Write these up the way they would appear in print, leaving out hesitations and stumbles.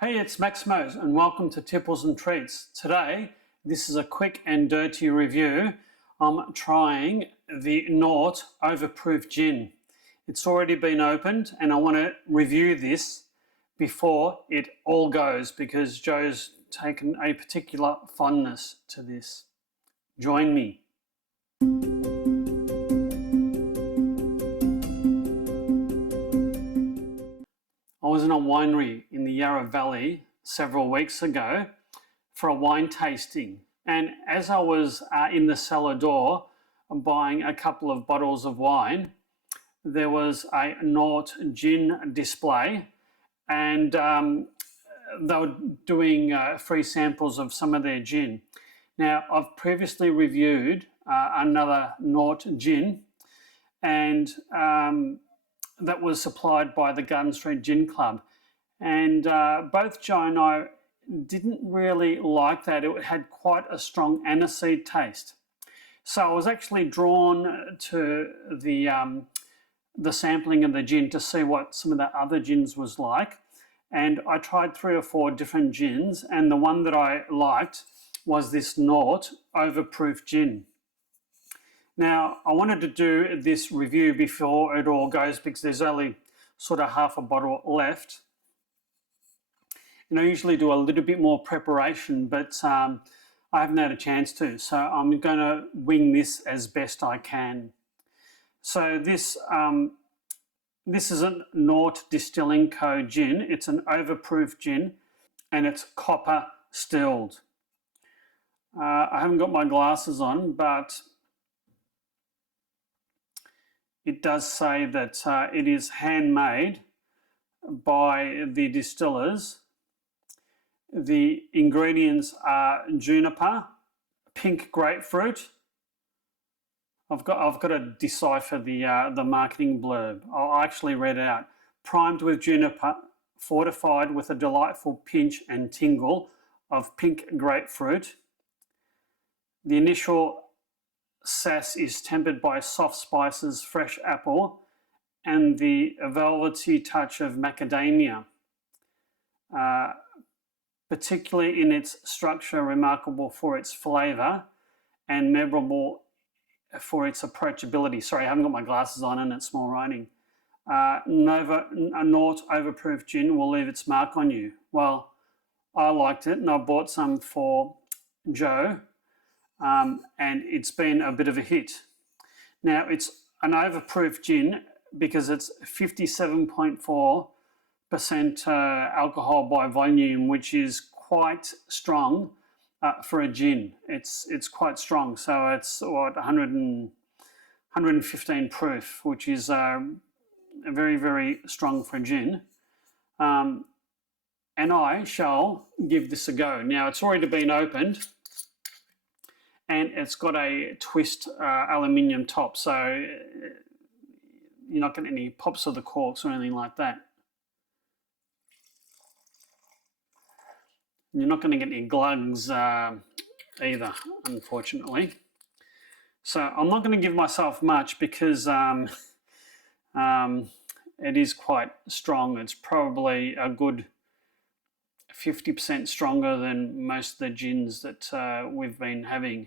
Hey, it's Maximo's and welcome to Tipples'n'treats. Today, this is a quick and dirty review. I'm trying the Naught Overproof gin. It's already been opened and I want to review this before it all goes because Joe's taken a particular fondness to this. Join me. I was in a winery in the Yarra Valley several weeks ago for a wine tasting, and as I was in the cellar door buying a couple of bottles of wine, there was a Naught gin display, and they were doing free samples of some of their gin. Now, I've previously reviewed another Naught gin, and that was supplied by the Garden Street Gin Club, and both Joe and I didn't really like that. It had quite a strong aniseed taste, so I was actually drawn to the sampling of the gin to see what some of the other gins was like, and I tried 3 or 4 different gins, and the one that I liked was this Naught Overproof gin. Now, I wanted to do this review before it all goes because there's only sort of half a bottle left. And I usually do a little bit more preparation, but I haven't had a chance to. So I'm going to wing this as best I can. So this is a Naught Distilling Co. gin. It's an overproof gin and it's copper stilled. I haven't got my glasses on, but it does say that it is handmade by the distillers. The ingredients are juniper, pink grapefruit. I've got to decipher the marketing blurb. I'll actually read it out. Primed with juniper, fortified with a delightful pinch and tingle of pink grapefruit. The initial sass is tempered by soft spices, fresh apple, and the velvety touch of macadamia, particularly in its structure, remarkable for its flavour and memorable for its approachability. Sorry, I haven't got my glasses on and it's small writing. A Naught Overproof gin will leave its mark on you. Well, I liked it and I bought some for Joe. And it's been a bit of a hit. Now, it's an overproof gin because it's 57.4% alcohol by volume, which is quite strong for a gin. It's quite strong, so it's what 115 proof, which is very, very strong for a gin. And I shall give this a go. Now, it's already been opened, and it's got a twist aluminium top, so you're not getting any pops of the corks or anything like that. You're not going to get any glugs either, unfortunately. So I'm not going to give myself much because it is quite strong. It's probably a good 50% stronger than most of the gins that we've been having.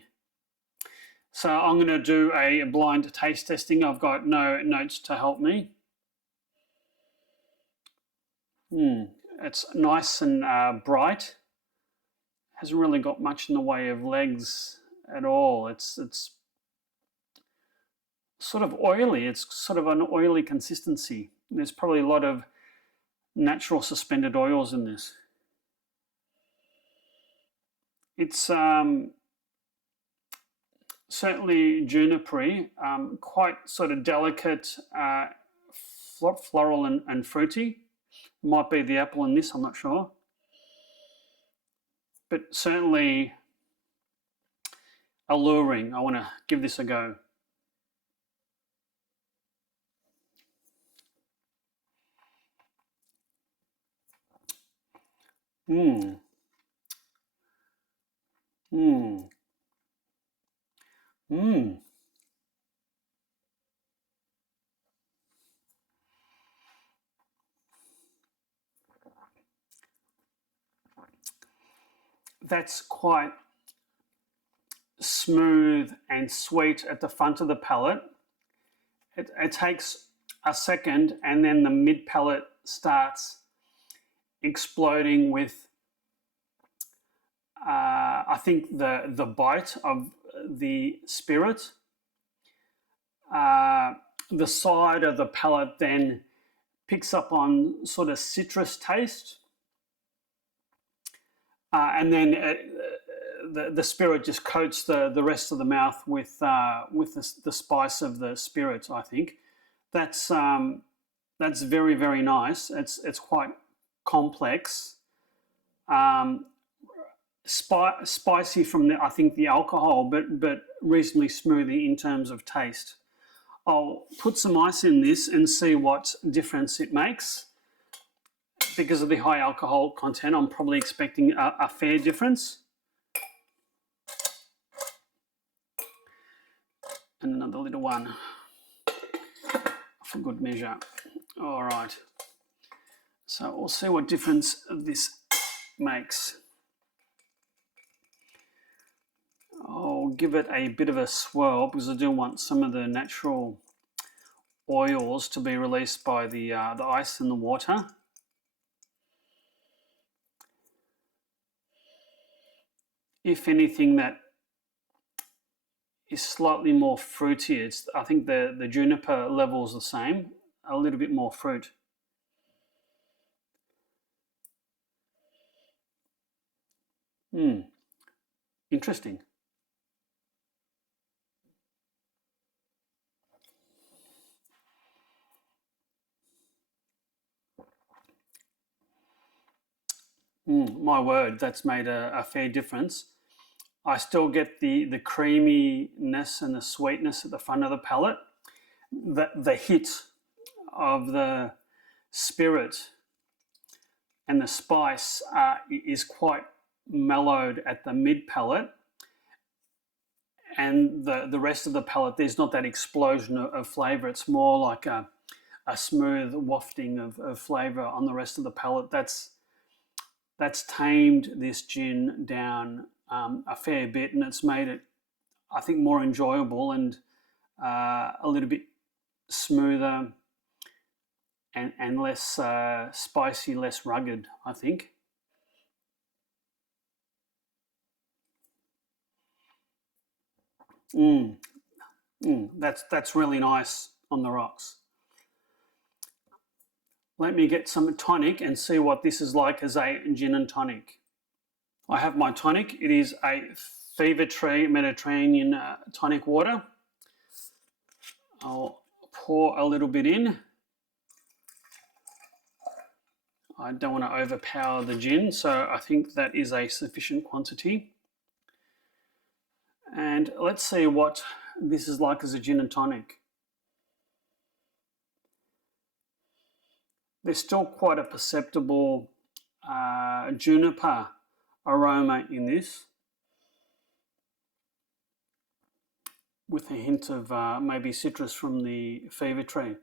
So I'm going to do a blind taste testing. I've got no notes to help me. It's nice and bright. Hasn't really got much in the way of legs at all. It's sort of oily. It's sort of an oily consistency. There's probably a lot of natural suspended oils in this. It's certainly junipery, quite sort of delicate, floral and fruity. Might be the apple in this, I'm not sure. But certainly alluring. I want to give this a go. Mmm. Mmm. Mmm. that's quite smooth and sweet at the front of the palate. It takes a second, and then the mid palate starts exploding with I think the bite of the spirit. The side of the palate then picks up on sort of citrus taste, and then the spirit just coats the rest of the mouth with the spice of the spirit. I think that's very, very nice. It's quite complex, spicy from I think the alcohol, but reasonably smoothie in terms of taste. I'll put some ice in this and see what difference it makes. Because of the high alcohol content, I'm probably expecting a fair difference. And another little one for good measure. All right. So we'll see what difference this makes. I'll give it a bit of a swirl because I do want some of the natural oils to be released by the ice and the water. If anything, that is slightly more fruity. I think the juniper level is the same, a little bit more fruit. Interesting. My word, that's made a fair difference. I still get the creaminess and the sweetness at the front of the palate. The hit of the spirit and the spice is quite mellowed at the mid palate, and the rest of the palate, there's not that explosion of flavour. It's more like a smooth wafting of flavour on the rest of the palate. That's tamed this gin down a fair bit, and it's made it, I think, more enjoyable and a little bit smoother and less spicy, less rugged, I think. That's really nice on the rocks. Let me get some tonic and see what this is like as a gin and tonic. I have my tonic. It is a Fever Tree Mediterranean tonic water. I'll pour a little bit in. I don't want to overpower the gin, so I think that is a sufficient quantity. And let's see what this is like as a gin and tonic. There's still quite a perceptible juniper aroma in this, with a hint of maybe citrus from the fever tree.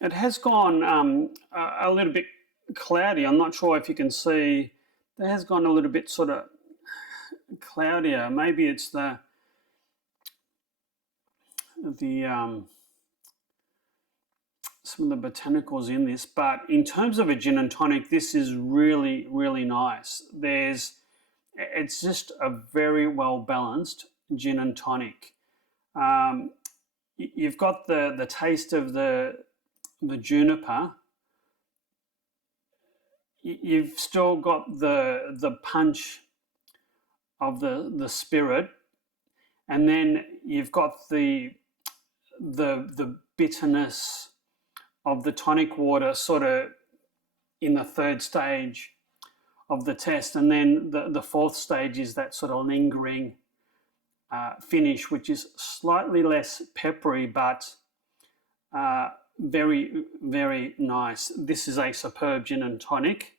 It has gone a little bit cloudy. I'm not sure if you can see. It has gone a little bit sort of cloudier. Maybe it's the some of the botanicals in this. But in terms of a gin and tonic, this is really, really nice. It's just a very well balanced gin and tonic. You've got the taste of the juniper. You've still got the punch of the spirit, and then you've got the bitterness of the tonic water sort of in the third stage of the test, and then the fourth stage is that sort of lingering finish, which is slightly less peppery, but Very, very nice. This is a superb gin and tonic.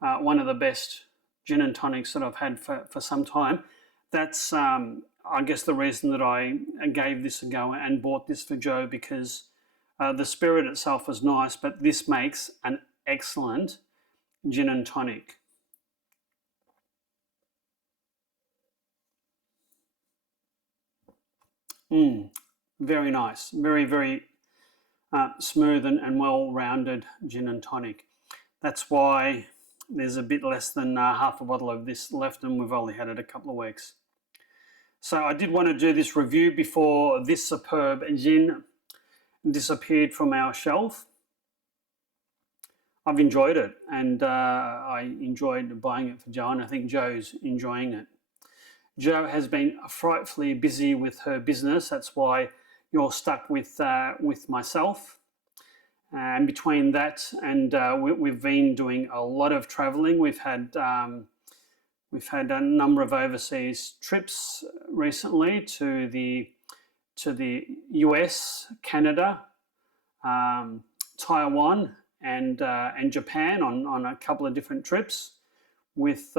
One of the best gin and tonics that I've had for some time. That's, I guess, the reason that I gave this a go and bought this for Joe, because the spirit itself is nice, but this makes an excellent gin and tonic. Very nice. Very, very smooth and well-rounded gin and tonic. That's why there's a bit less than half a bottle of this left, and we've only had it a couple of weeks. So I did want to do this review before this superb gin disappeared from our shelf. I've enjoyed it, and I enjoyed buying it for Joe, and I think Joe's enjoying it. Joe has been frightfully busy with her business. That's why you're stuck with myself. And between that and we've been doing a lot of traveling. We've had a number of overseas trips recently to the US, Canada, Taiwan, and Japan on a couple of different trips, with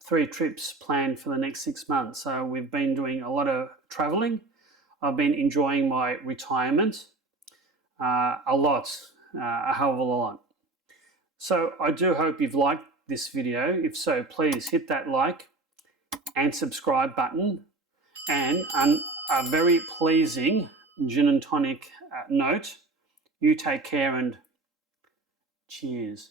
3 trips planned for the next 6 months. So we've been doing a lot of traveling. I've been enjoying my retirement a lot, a hell of a lot. So I do hope you've liked this video. If so, please hit that like and subscribe button. And a very pleasing gin and tonic note. You take care and cheers.